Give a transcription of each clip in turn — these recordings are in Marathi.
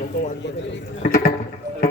녹음한 거죠.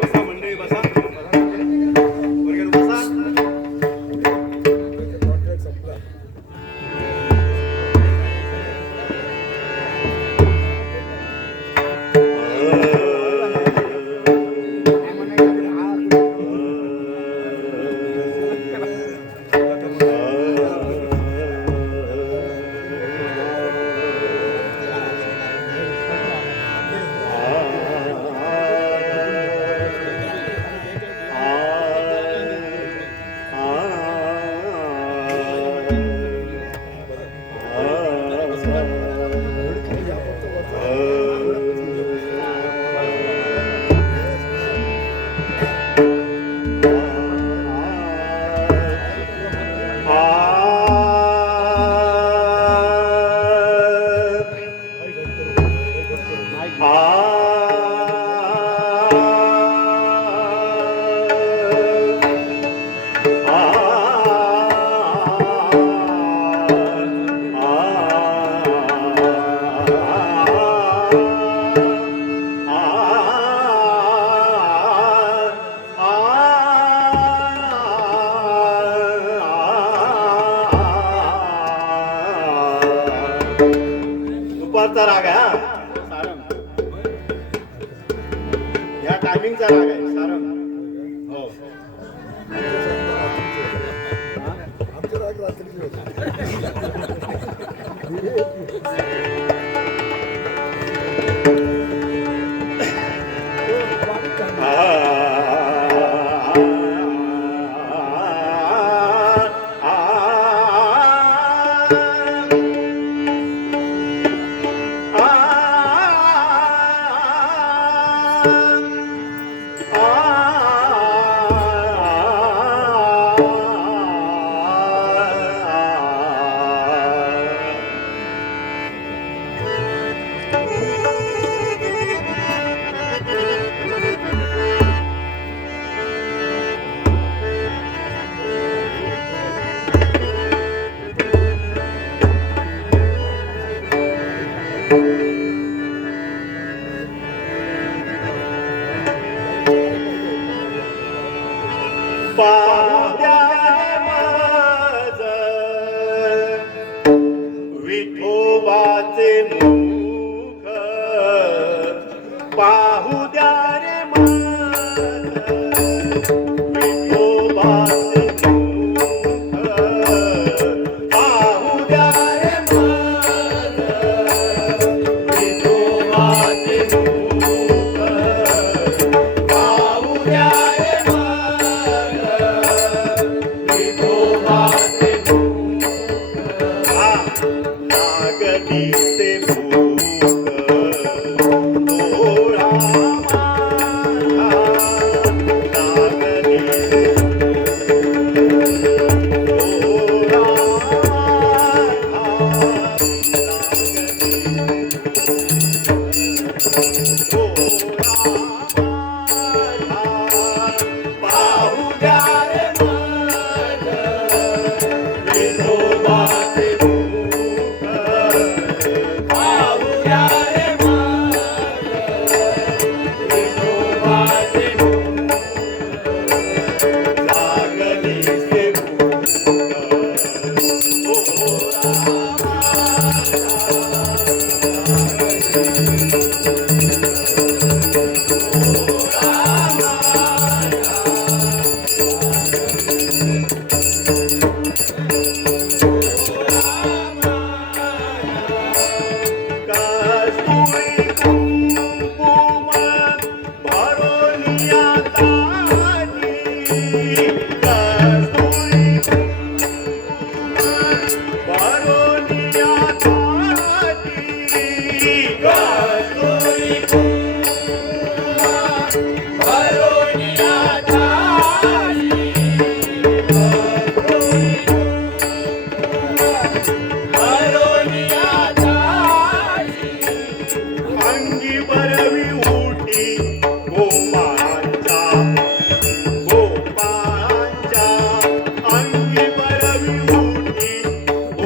या टायमिंगचा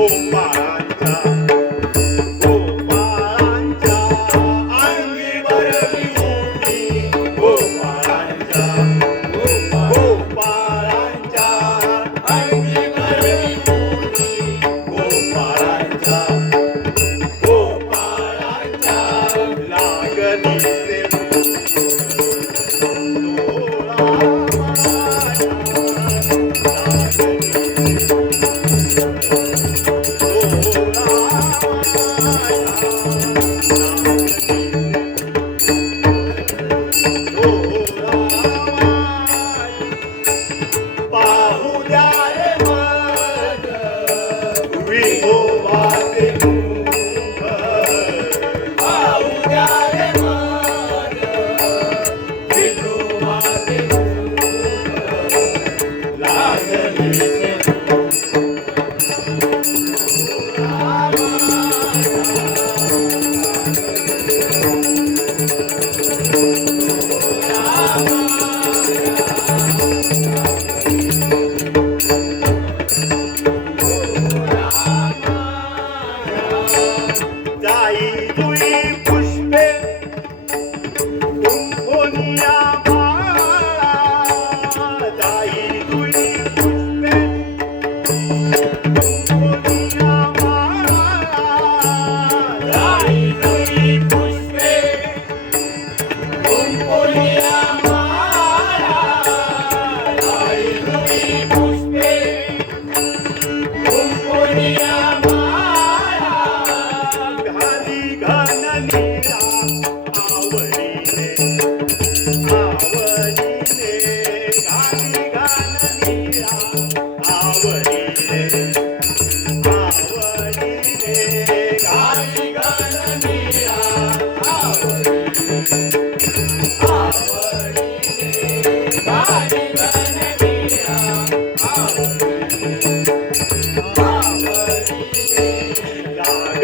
Oh, my God.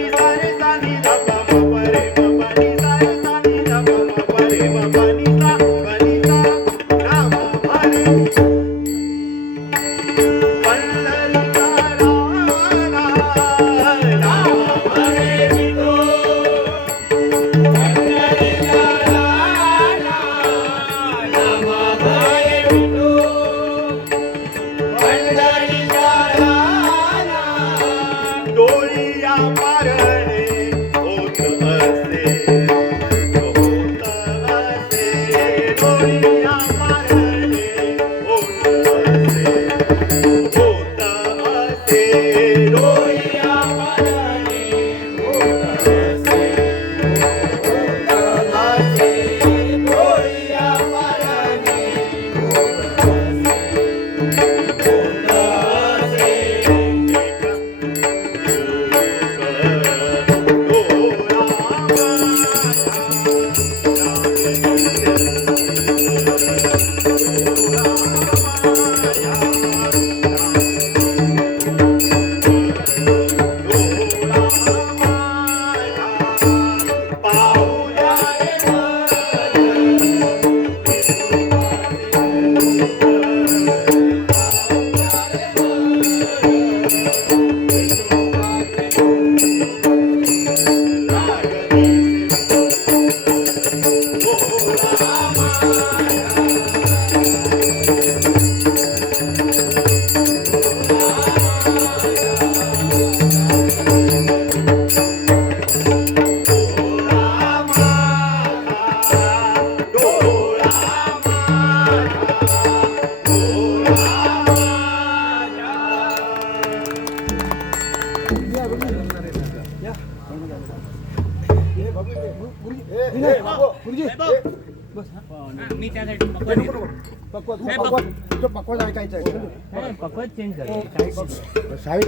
ಮಾಡಿದ साईड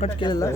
कट केलेला?